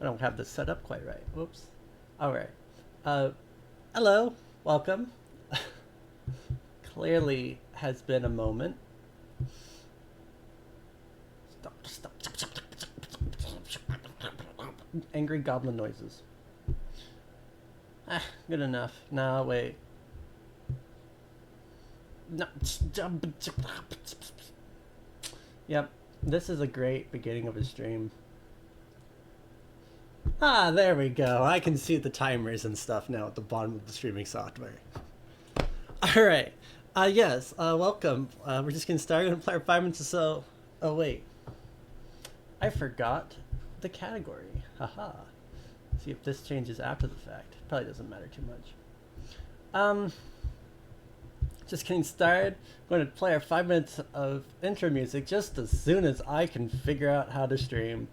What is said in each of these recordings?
I don't have this set up quite right. Whoops. All right. Hello. Welcome. Clearly has been a moment. Stop. Angry goblin noises. Good enough. Now wait. No. Yep. This is a great beginning of a stream. There we go. I can see the timers and stuff now at the bottom of the streaming software. Alright. Yes, welcome. We're just getting started. We're gonna play our 5 minutes or so. Oh, wait. I forgot the category. Haha. See if this changes after the fact. Probably doesn't matter too much. Just getting started. I'm going to play our 5 minutes of intro music just as soon as I can figure out how to stream.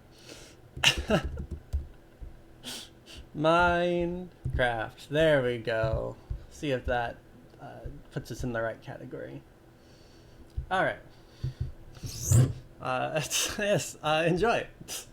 Minecraft. There we go. See if that puts us in the right category. Alright. Yes, enjoy it.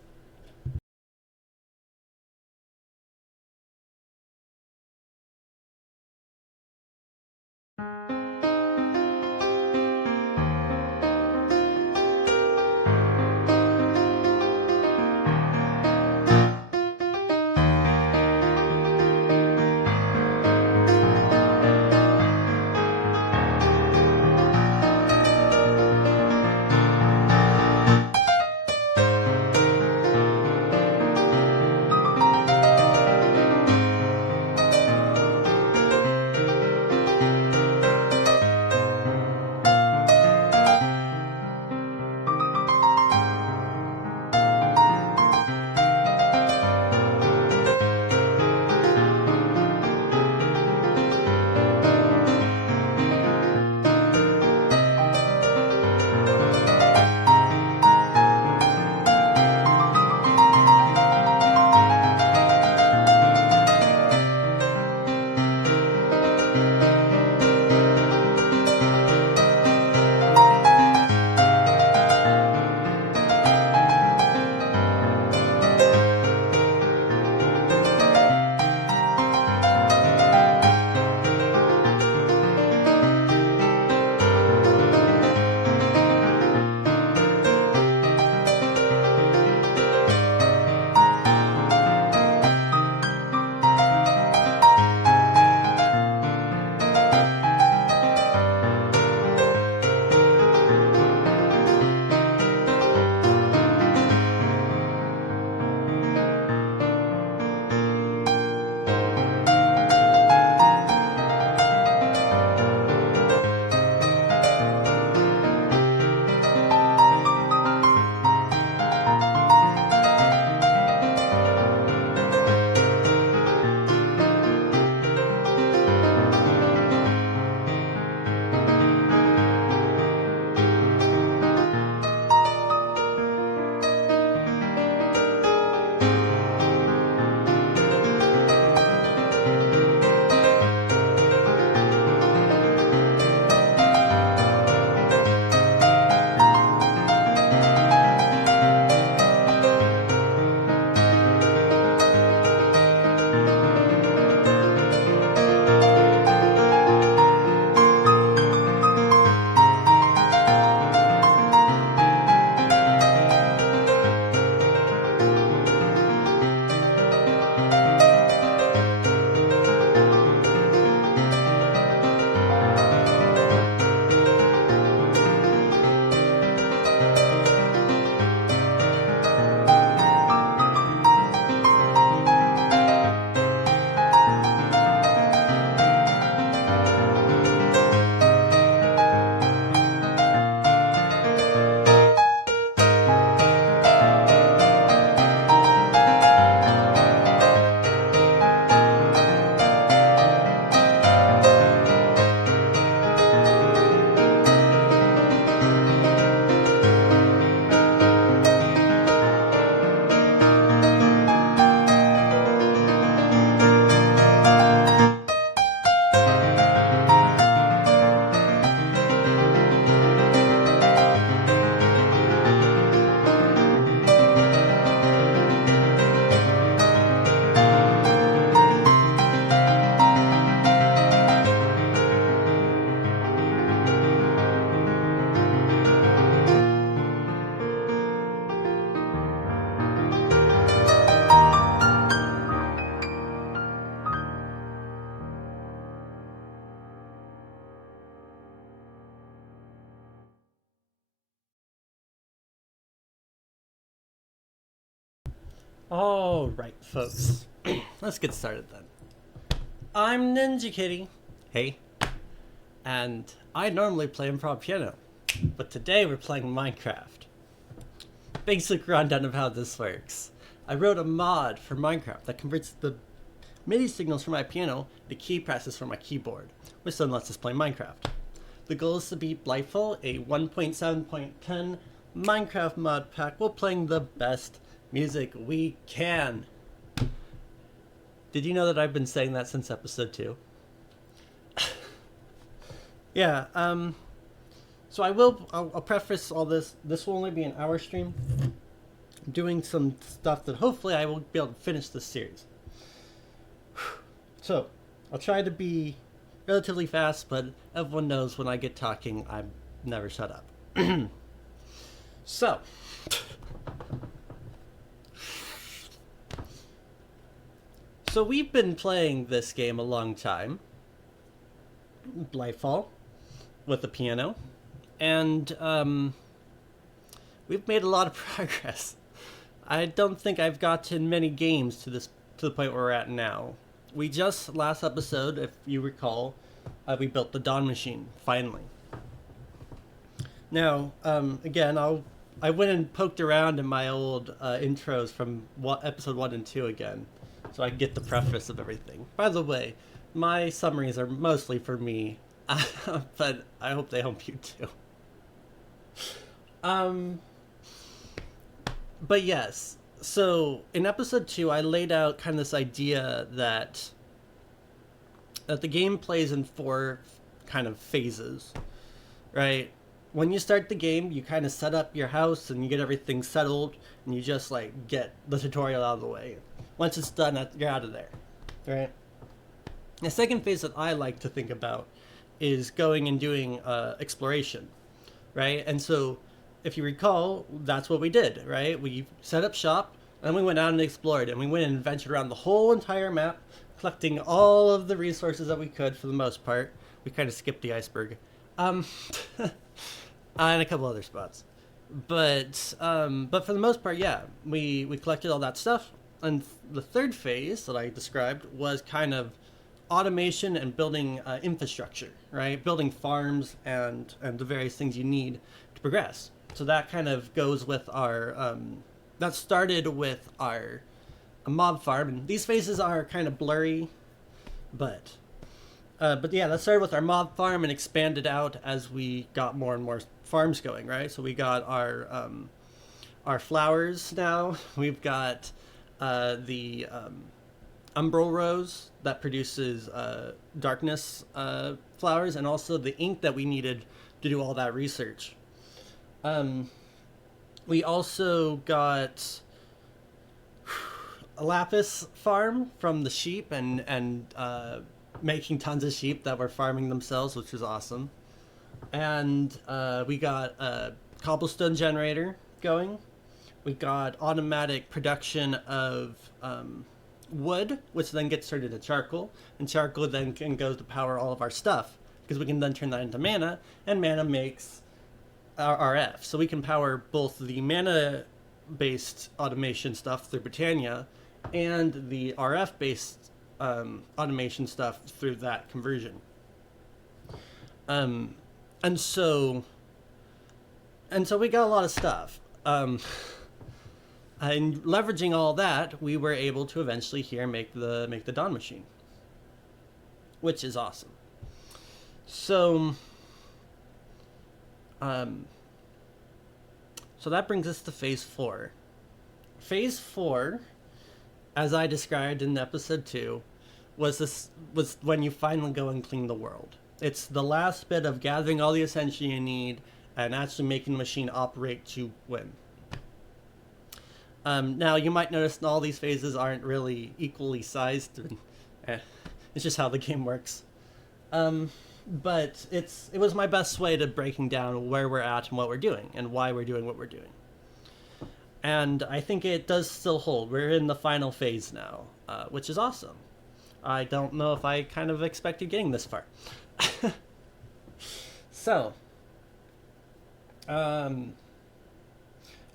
All right, folks. Let's get started then. I'm Ninja Kitty. Hey. And I normally play improv piano, but today we're playing Minecraft. Basic rundown of how this works. I wrote a mod for Minecraft that converts the MIDI signals from my piano to key presses from my keyboard, which then lets us play Minecraft. The goal is to beat Blightfall, a 1.7.10 Minecraft mod pack while playing the best music we can. Did you know that I've been saying that since episode 2? Yeah, so I'll preface all this. This will only be an hour stream. I'm doing some stuff that hopefully I will be able to finish this series. So, I'll try to be relatively fast, but everyone knows when I get talking, I never shut up. So, we've been playing this game a long time, Blightfall, with the piano, and we've made a lot of progress. I don't think I've gotten many games to the point where we're at now. We just, last episode, if you recall, we built the Dawn Machine, finally. Now, again, I went and poked around in my old intros from episode 1 and 2 again, so I can get the preface of everything. By the way, my summaries are mostly for me, but I hope they help you too. But yes, so in episode 2, I laid out kind of this idea that the game plays in 4 kind of phases, right? When you start the game, you kind of set up your house and you get everything settled, and you just like get the tutorial out of the way. Once it's done, you're out of there, right? The second phase that I like to think about is going and doing exploration, right? And so, if you recall, that's what we did, right? We set up shop, and we went out and explored, and we went and ventured around the whole entire map, collecting all of the resources that we could for the most part. We kind of skipped the iceberg. And a couple other spots. But for the most part, yeah, we collected all that stuff. And the third phase that I described was kind of automation and building infrastructure, right? Building farms and the various things you need to progress. So that kind of goes with our, that started with our mob farm. And these phases are kind of blurry, but yeah, that started with our mob farm and expanded out as we got more and more farms going, right? So we got our flowers now. We've got the umbral rose that produces darkness flowers, and also the ink that we needed to do all that research. We also got a lapis farm from the sheep and making tons of sheep that were farming themselves, which was awesome. And we got a cobblestone generator going. We got automatic production of wood, which then gets turned into charcoal, and charcoal then can go to power all of our stuff, because we can then turn that into mana, and mana makes our RF. So we can power both the mana-based automation stuff through Britannia, and the RF-based automation stuff through that conversion. And so we got a lot of stuff. And leveraging all that, we were able to eventually here make the Dawn Machine, which is awesome. So, so that brings us to phase 4. Phase 4, as I described in episode 2, was when you finally go and clean the world. It's the last bit of gathering all the essentials you need and actually making the machine operate to win. Now, you might notice all these phases aren't really equally sized. It's just how the game works. But it was my best way to breaking down where we're at and what we're doing and why we're doing what we're doing. And I think it does still hold. We're in the final phase now, which is awesome. I don't know if I kind of expected getting this far. So,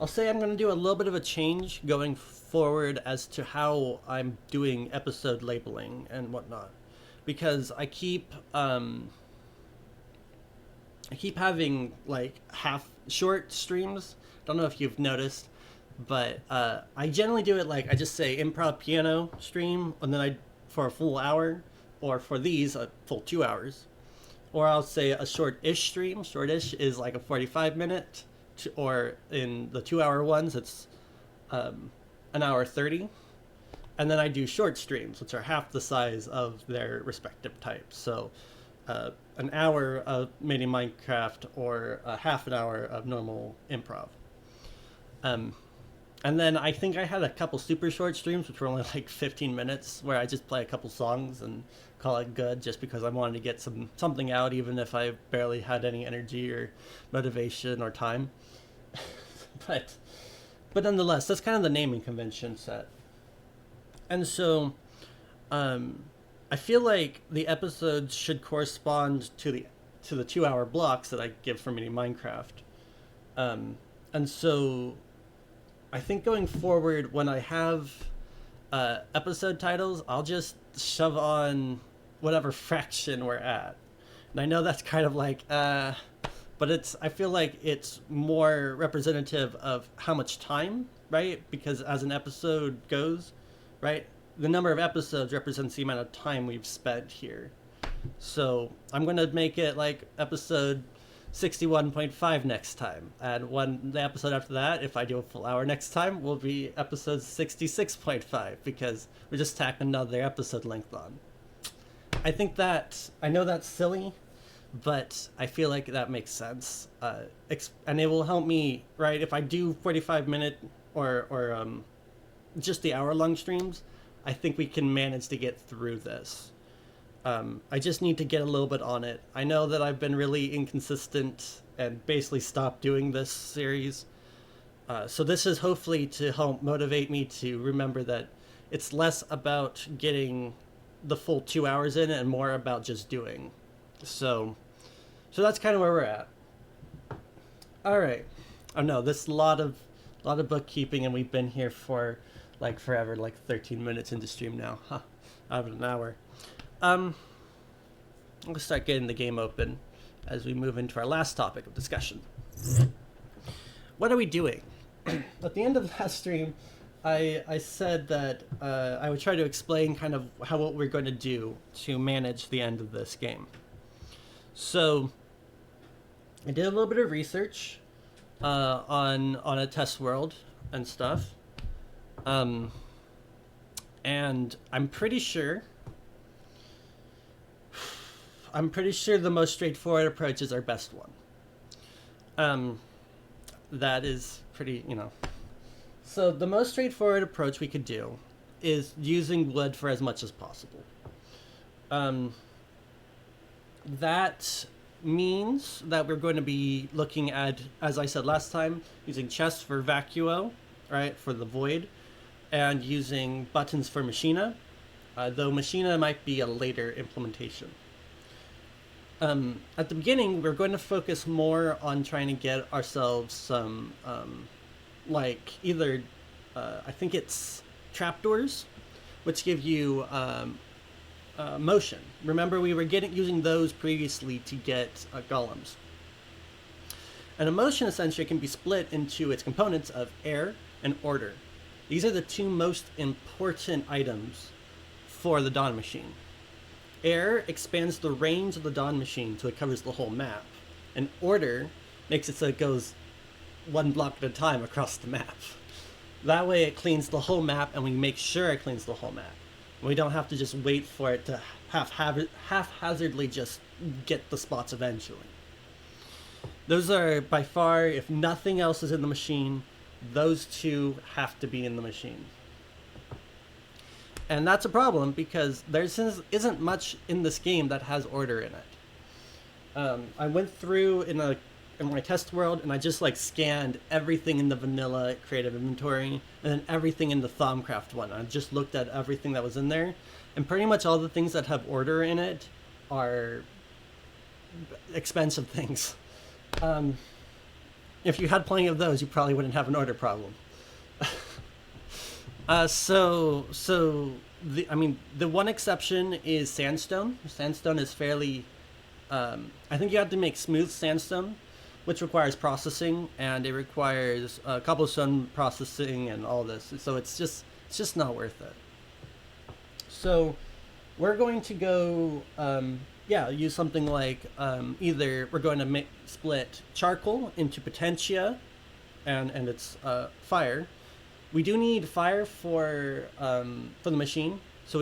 I'll say I'm going to do a little bit of a change going forward as to how I'm doing episode labeling and whatnot, because I keep having like half short streams. Don't know if you've noticed, but I generally do it like I just say improv piano stream, and then I for a full hour, or for these a full 2 hours, or I'll say a short-ish stream. Short-ish is like a 45-minute, or in the 2-hour ones it's an hour 30, and then I do short streams, which are half the size of their respective types. So an hour of Midi Minecraft, or a half an hour of normal improv. And then I think I had a couple super short streams, which were only like 15 minutes, where I just play a couple songs and call it good, just because I wanted to get something out, even if I barely had any energy or motivation or time. but nonetheless, that's kind of the naming convention set. And so I feel like the episodes should correspond to the 2-hour blocks that I give for Mini Minecraft. And so I think going forward, when I have episode titles, I'll just shove on whatever fraction we're at. And I know that's kind of like, but I feel like it's more representative of how much time, right? Because as an episode goes, right, the number of episodes represents the amount of time we've spent here. So I'm going to make it like episode 61.5 next time, and the episode after that, if I do a full hour next time, will be episode 66.5, because we just tack another episode length on. I know that's silly, but I feel like that makes sense, and it will help me, right? If I do 45-minute or just the hour-long streams, I think we can manage to get through this. I just need to get a little bit on it. I know that I've been really inconsistent and basically stopped doing this series. So this is hopefully to help motivate me to remember that it's less about getting the full 2 hours in and more about just doing. So that's kind of where we're at. All right. Oh no, this a lot of bookkeeping, and we've been here for like forever, like 13 minutes into stream now. Out of an hour. I'm going to start getting the game open as we move into our last topic of discussion. What are we doing? At the end of the last stream, I said that I would try to explain kind of what we're going to do to manage the end of this game. So I did a little bit of research on a test world and stuff. And I'm pretty sure the most straightforward approach is our best one. That is pretty, So the most straightforward approach we could do is using wood for as much as possible. That means that we're going to be looking at, as I said last time, using chests for vacuo, right, for the void, and using buttons for machina, though machina might be a later implementation. At the beginning, we're going to focus more on trying to get ourselves some, like either, I think it's trapdoors, which give you motion. Remember, we were using those previously to get golems. And a motion essentially can be split into its components of air and order. These are the two most important items for the Dawn Machine. Air expands the range of the Dawn Machine so it covers the whole map, and order makes it so it goes one block at a time across the map. That way it cleans the whole map, and we make sure it cleans the whole map. We don't have to just wait for it to haphazardly just get the spots eventually. Those are by far, if nothing else is in the machine, those two have to be in the machine. And that's a problem because there isn't much in this game that has order in it. I went through in my test world, and I just scanned everything in the vanilla creative inventory and then everything in the Thaumcraft one. I just looked at everything that was in there, and pretty much all the things that have order in it are expensive things. If you had plenty of those, you probably wouldn't have an order problem. The one exception is sandstone. Sandstone is fairly. I think you have to make smooth sandstone, which requires processing, and it requires cobblestone processing and all this. So it's just not worth it. So we're going to go, use something like either we're going to split charcoal into potentia, and it's fire. We do need fire for the machine, so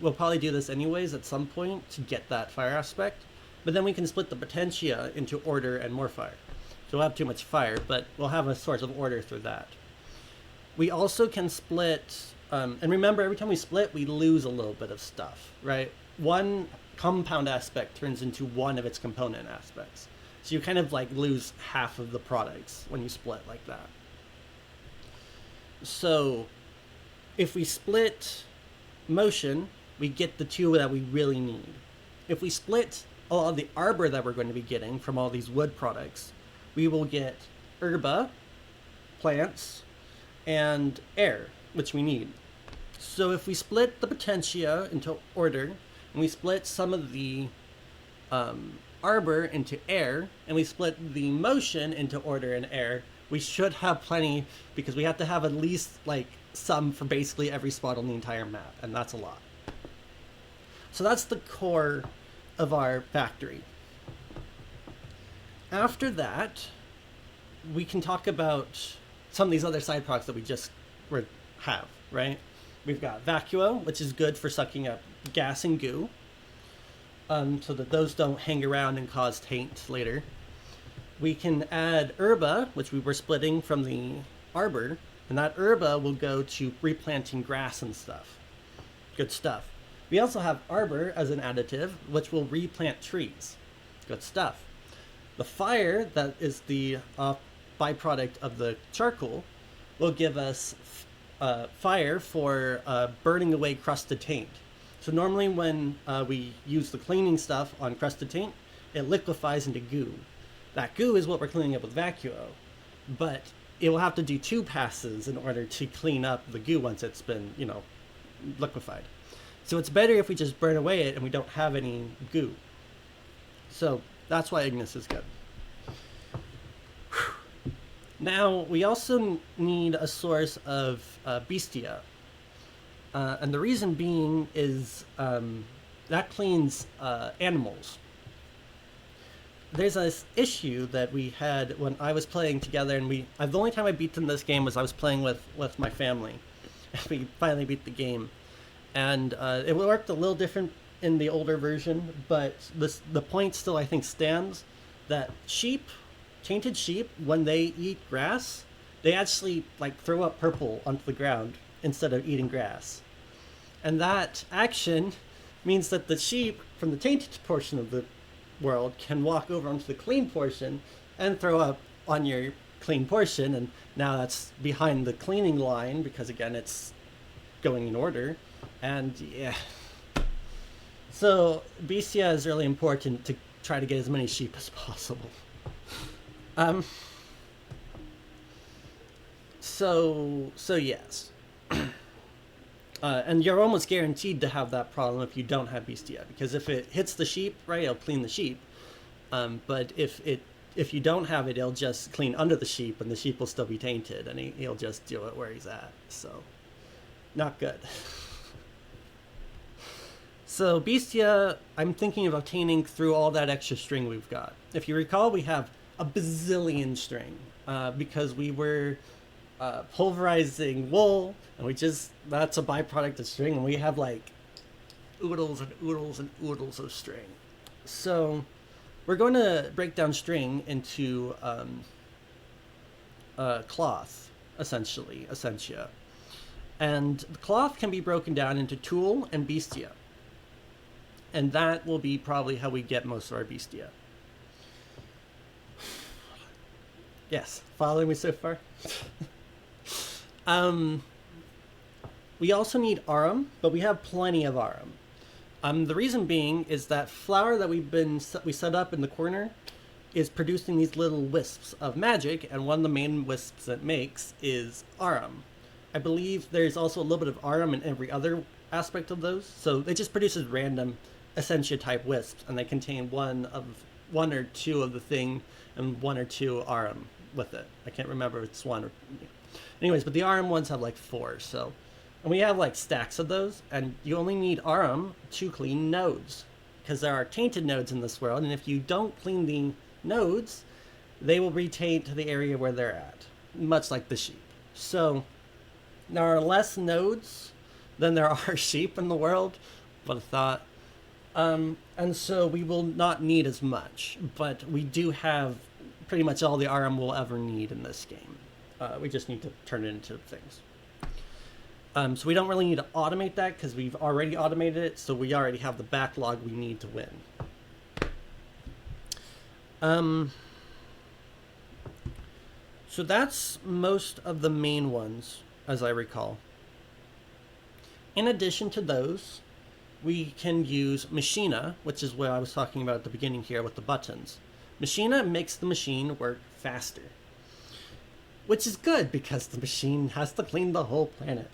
we'll probably do this anyways at some point to get that fire aspect. But then we can split the potentia into order and more fire. So we'll have too much fire, but we'll have a source of order through that. We also can split, and remember, every time we split, we lose a little bit of stuff, right? One compound aspect turns into one of its component aspects. So you kind of like lose half of the products when you split like that. So if we split motion, we get the two that we really need. If we split all of the arbor that we're going to be getting from all these wood products, we will get herba, plants, and air, which we need. So if we split the potentia into order, and we split some of the arbor into air, and we split the motion into order and air, we should have plenty, because we have to have at least like some for basically every spot on the entire map, and that's a lot. So that's the core of our factory. After that, we can talk about some of these other side products that we just have, right? We've got vacuo, which is good for sucking up gas and goo, so that those don't hang around and cause taint later. We can add herba, which we were splitting from the arbor, and that herba will go to replanting grass and stuff. Good stuff. We also have arbor as an additive, which will replant trees. Good stuff. The fire, that is the byproduct of the charcoal, will give us fire for burning away crusted taint. So normally when we use the cleaning stuff on crusted taint, it liquefies into goo. That goo is what we're cleaning up with vacuo, but it will have to do 2 passes in order to clean up the goo once it's been, liquefied. So it's better if we just burn away it and we don't have any goo. So that's why Ignis is good. Now, we also need a source of Bestia. And the reason being is that cleans animals. There's this issue that we had when I was playing together, and the only time I beat in this game was I was playing with my family. We finally beat the game. And it worked a little different in the older version, but the point still, I think, stands that tainted sheep, when they eat grass, they actually throw up purple onto the ground instead of eating grass. And that action means that the sheep from the tainted portion of the world can walk over onto the clean portion and throw up on your clean portion, and now that's behind the cleaning line because, again, it's going in order. And yeah, so Bestia is really important to try to get as many sheep as possible. So yes. And you're almost guaranteed to have that problem if you don't have Bestia, because if it hits the sheep, right, it'll clean the sheep. But if you don't have it, it'll just clean under the sheep, and the sheep will still be tainted, and he'll just do it where he's at. So, not good. So Bestia, I'm thinking of obtaining through all that extra string we've got. If you recall, we have a bazillion string because we were pulverizing wool, and that's a byproduct of string, and we have oodles and oodles and oodles of string. So we're going to break down string into cloth, essentially, essentia. And the cloth can be broken down into tool and Bestia. And that will be probably how we get most of our Bestia. Yes, following me so far? We also need Arum, but we have plenty of Arum. The reason being is that flower that we set up in the corner, is producing these little wisps of magic, and one of the main wisps it makes is Arum. I believe there's also a little bit of Arum in every other aspect of those, so it just produces random Essentia type wisps, and they contain one or two of the thing and one or two Arum with it. I can't remember if it's one or... Anyways, but the Arum ones have like 4, so... And we have like stacks of those, and you only need Arum to clean nodes, because there are tainted nodes in this world, and if you don't clean the nodes, they will retaint the area where they're at, much like the sheep. So there are less nodes than there are sheep in the world, what a thought. And so we will not need as much, but we do have pretty much all the Arum we'll ever need in this game. We just need to turn it into things. So we don't really need to automate that because we've already automated it, so we already have the backlog we need to win. So that's most of the main ones, as I recall. In addition to those, we can use Machina, which is what I was talking about at the beginning here with the buttons. Machina makes the machine work faster, which is good because the machine has to clean the whole planet.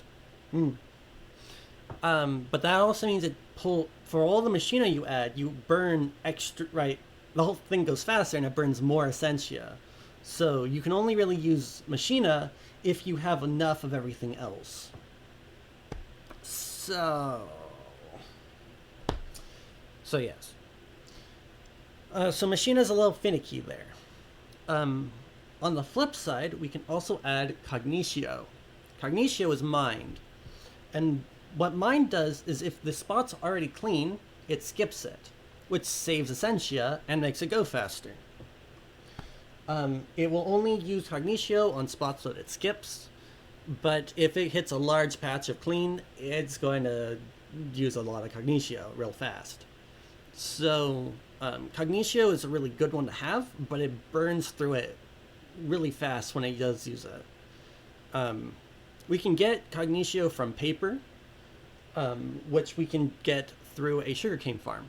But that also means for all the Machina you add, you burn extra, right? The whole thing goes faster and it burns more Essentia. So you can only really use Machina if you have enough of everything else. So yes. So Machina is a little finicky there. On the flip side, we can also add Cognitio. Cognitio is Mind. And what Mind does is if the spot's already clean, it skips it, which saves Essentia and makes it go faster. It will only use Cognitio on spots that it skips, but if it hits a large patch of clean, it's going to use a lot of Cognitio real fast. So Cognitio is a really good one to have, but it burns through it really fast when it does use it. We can get Cognitio from paper, which we can get through a sugarcane farm.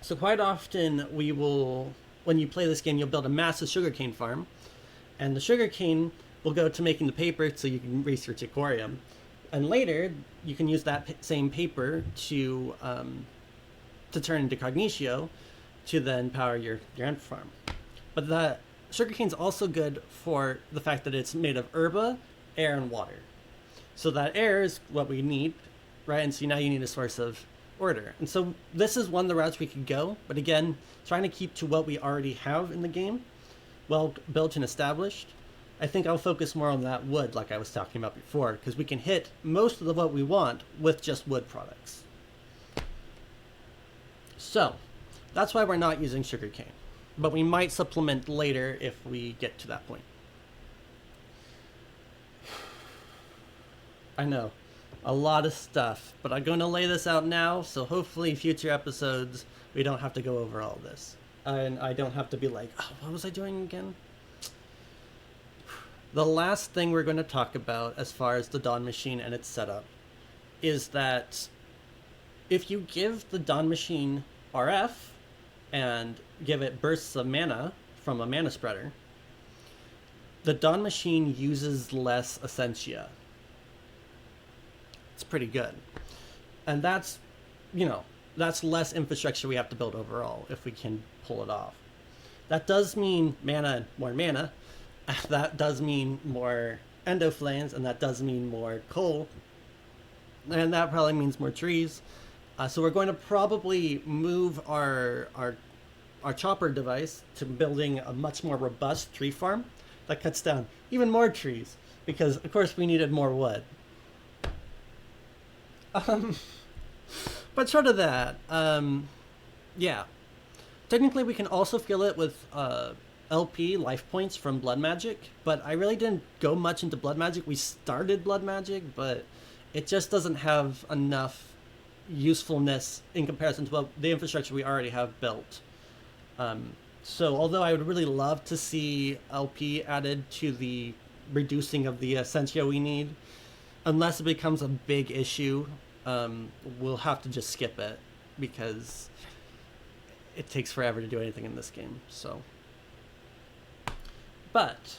So quite often when you play this game, you'll build a massive sugarcane farm, and the sugarcane will go to making the paper so you can research aquarium. And later, you can use that same paper to turn into Cognitio to then power your ant farm. But the sugarcane's also good for the fact that it's made of herba, air, and water. So that air is what we need, right? And so now you need a source of order. And so this is one of the routes we could go, but again, trying to keep to what we already have in the game, well built and established. I think I'll focus more on that wood like I was talking about before, because we can hit most of what we want with just wood products. So that's why we're not using sugarcane, but we might supplement later if we get to that point. I know, a lot of stuff, but I'm going to lay this out now, so hopefully future episodes we don't have to go over all this. And I don't have to be like, oh, what was I doing again? The last thing we're going to talk about as far as the Dawn Machine and its setup is that if you give the Dawn Machine RF and give it bursts of mana from a mana spreader, the Dawn Machine uses less Essentia. It's pretty good. And that's less infrastructure we have to build overall if we can pull it off. That does mean more mana. That does mean more endoflames, and that does mean more coal. And that probably means more trees. So we're going to probably move our chopper device to building a much more robust tree farm that cuts down even more trees, because of course we needed more wood. But short of that, yeah. Technically we can also fill it with LP life points from blood magic, but I really didn't go much into blood magic. We started blood magic, but it just doesn't have enough usefulness in comparison to the infrastructure we already have built. So although I would really love to see LP added to the reducing of the Essentia we need, unless it becomes a big issue, we'll have to just skip it because it takes forever to do anything in this game. So But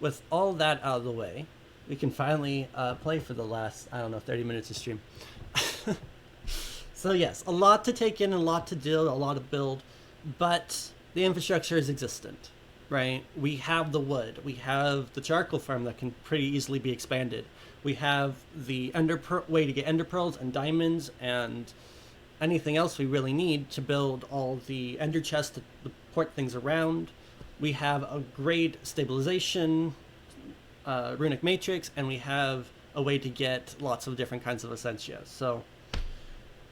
with all that out of the way, we can finally play for the last, I don't know, 30 minutes of stream. So yes, a lot to take in, a lot to do, a lot to build, but the infrastructure is existent, right? We have the wood, we have the charcoal farm that can pretty easily be expanded. We have the way to get ender pearls and diamonds and anything else we really need to build all the ender chests to port things around. We have a great stabilization runic matrix, and we have a way to get lots of different kinds of essentia. So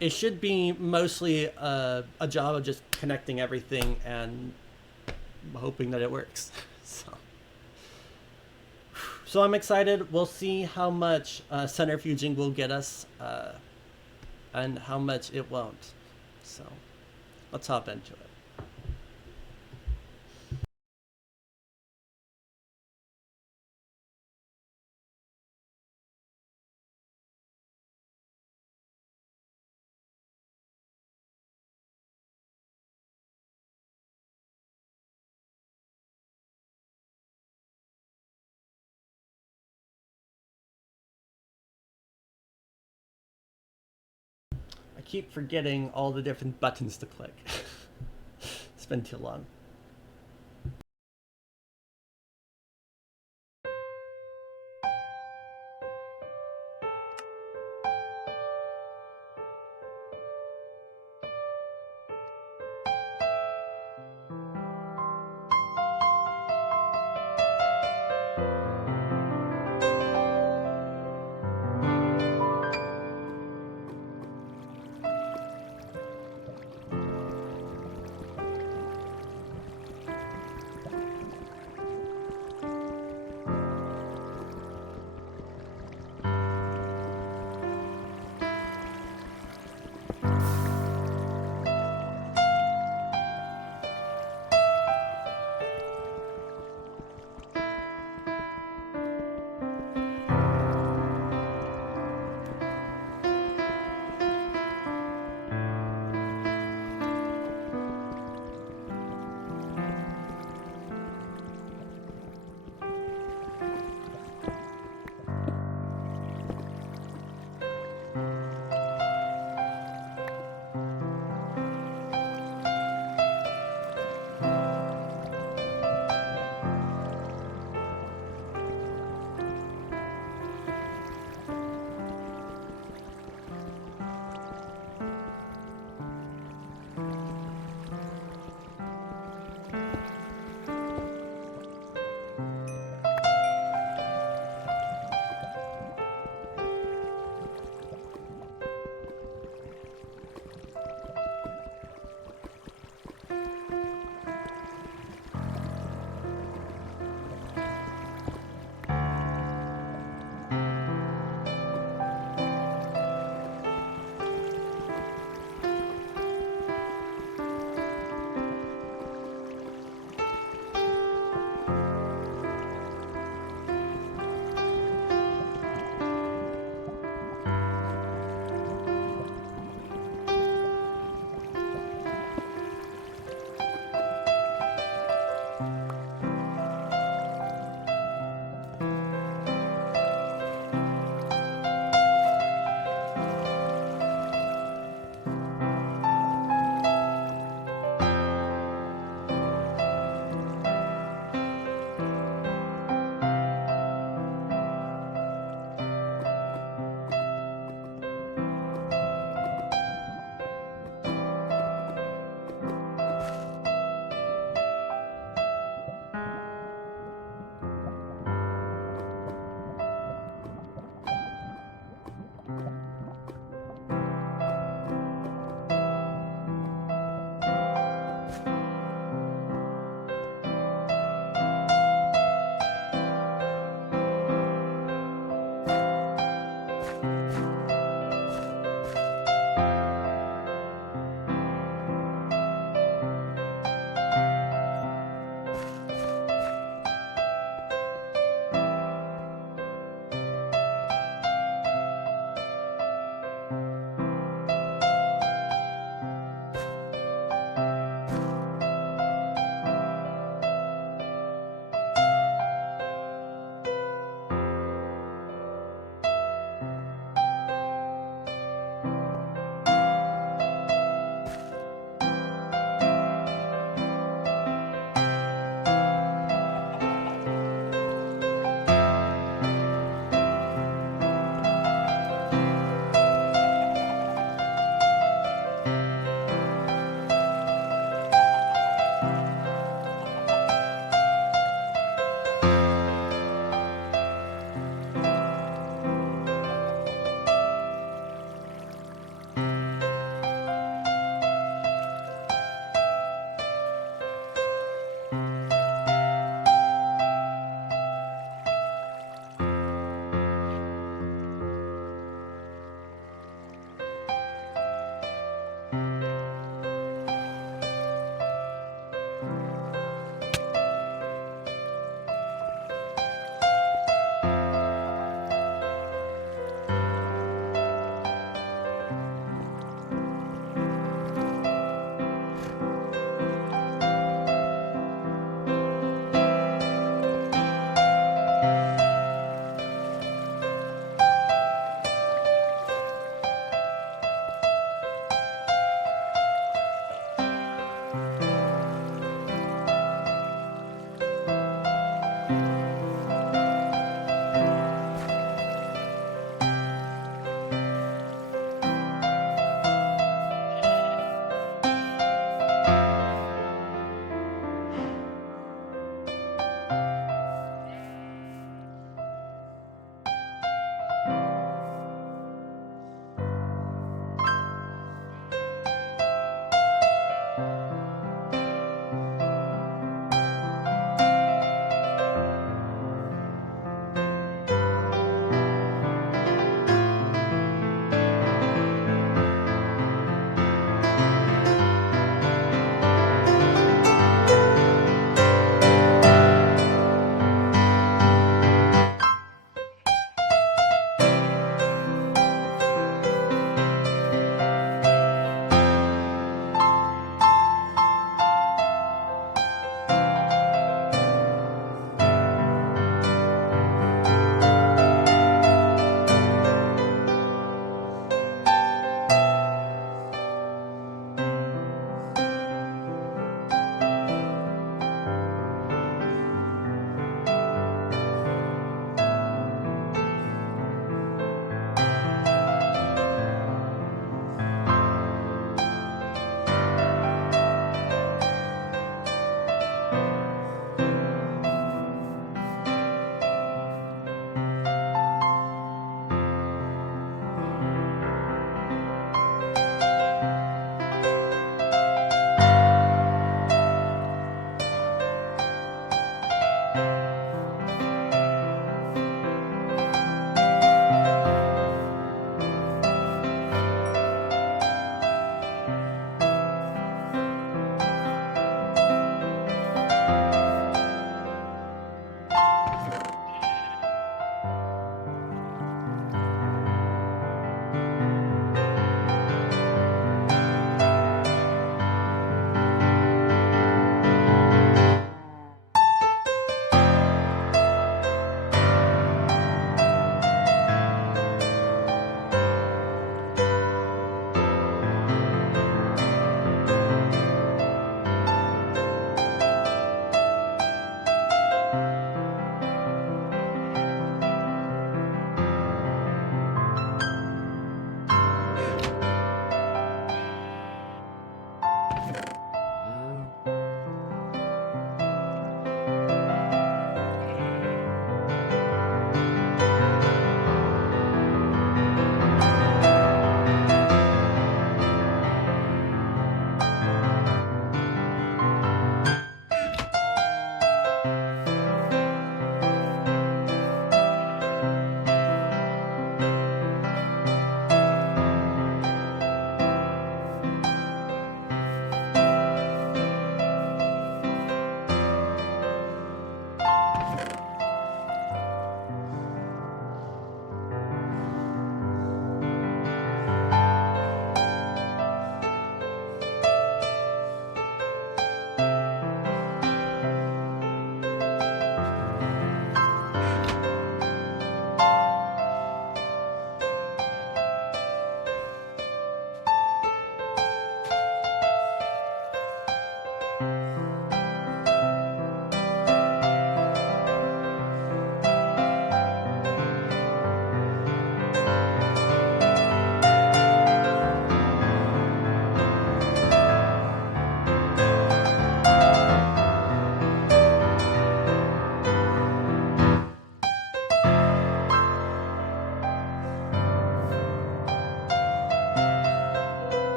it should be mostly a job of just connecting everything and hoping that it works. So I'm excited. We'll see how much centrifuging will get us and how much it won't. So let's hop into it. I keep forgetting all the different buttons to click. It's been too long.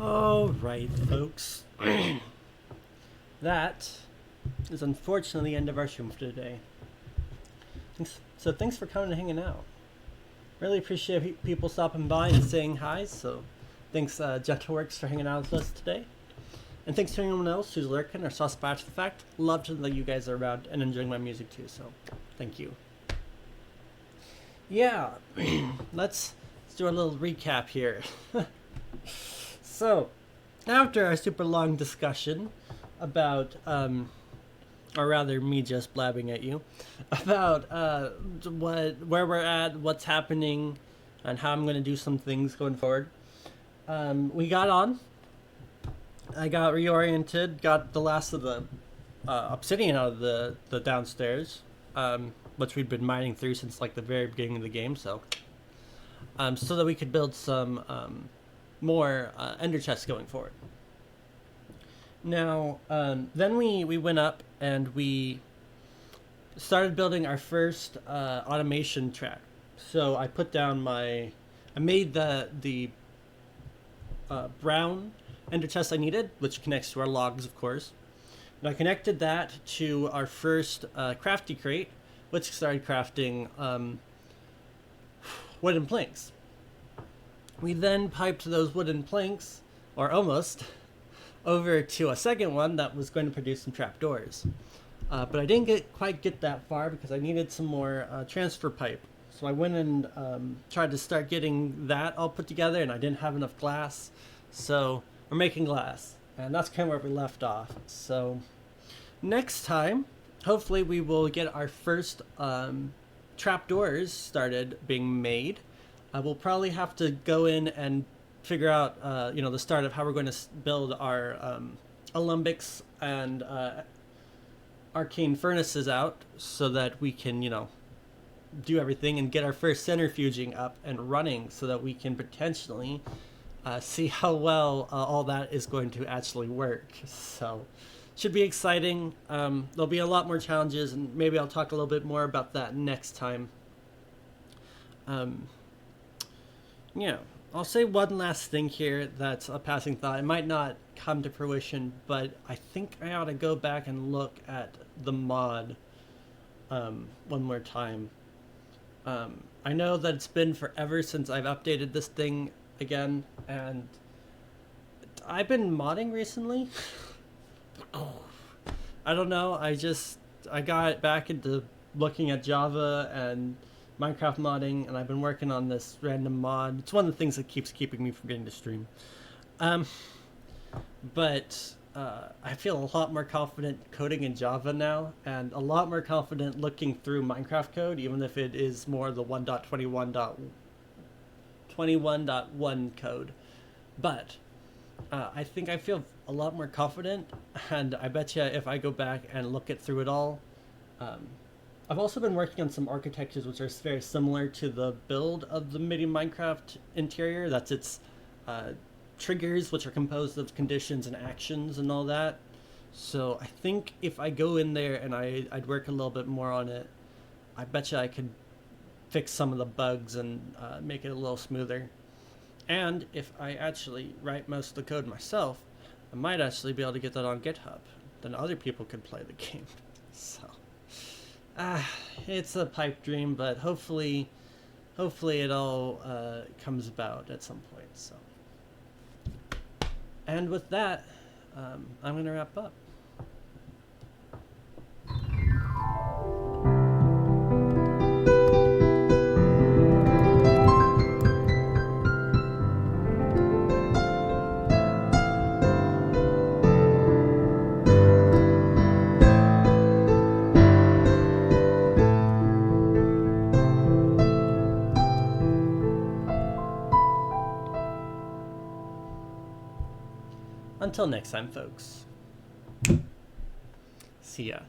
All right, folks. That is unfortunately the end of our stream for today. Thanks for coming and hanging out. Really appreciate people stopping by and saying hi. So thanks, Gentleworks, for hanging out with us today. And thanks to anyone else who's lurking or saw Splash the Fact. Love to know you guys are around and enjoying my music too. So thank you. Yeah, let's do a little recap here. So, after our super long discussion about, or rather me just blabbing at you, about where we're at, what's happening, and how I'm going to do some things going forward, we got on. I got reoriented, got the last of the obsidian out of the downstairs, which we'd been mining through since like the very beginning of the game, so that we could build some more ender chests going forward. Now, then we went up and we started building our first automation track. So I put down I made the brown ender chest I needed, which connects to our logs, of course. And I connected that to our first crafty crate, which started crafting wooden planks. We then piped those wooden planks, or almost, over to a second one that was going to produce some trapdoors. But I didn't quite get that far because I needed some more transfer pipe. So I went and tried to start getting that all put together, and I didn't have enough glass. So we're making glass, and that's kind of where we left off. So next time, hopefully we will get our first trapdoors started being made. We'll probably have to go in and figure out, the start of how we're going to build our alembics and arcane furnaces out so that we can, do everything and get our first centrifuging up and running so that we can potentially see how well all that is going to actually work. So should be exciting. There'll be a lot more challenges, and maybe I'll talk a little bit more about that next time. I'll say one last thing here that's a passing thought. It might not come to fruition, but I think I ought to go back and look at the mod one more time. I know that it's been forever since I've updated this thing again, and I've been modding recently. I don't know, I got back into looking at Java and Minecraft modding, and I've been working on this random mod. It's one of the things that keeps keeping me from getting to stream. But I feel a lot more confident coding in Java now, and a lot more confident looking through Minecraft code, even if it is more the 1.21.1 code. But I think I feel a lot more confident, and I bet you if I go back and look through it all, I've also been working on some architectures which are very similar to the build of the Midi Minecraft interior. That's its triggers, which are composed of conditions and actions and all that. So I think if I go in there and I'd work a little bit more on it, I bet you I could fix some of the bugs and make it a little smoother. And if I actually write most of the code myself, I might actually be able to get that on GitHub. Then other people could play the game. So it's a pipe dream, but hopefully it all comes about at some point. So, and with that, I'm gonna wrap up. Until next time, folks. See ya.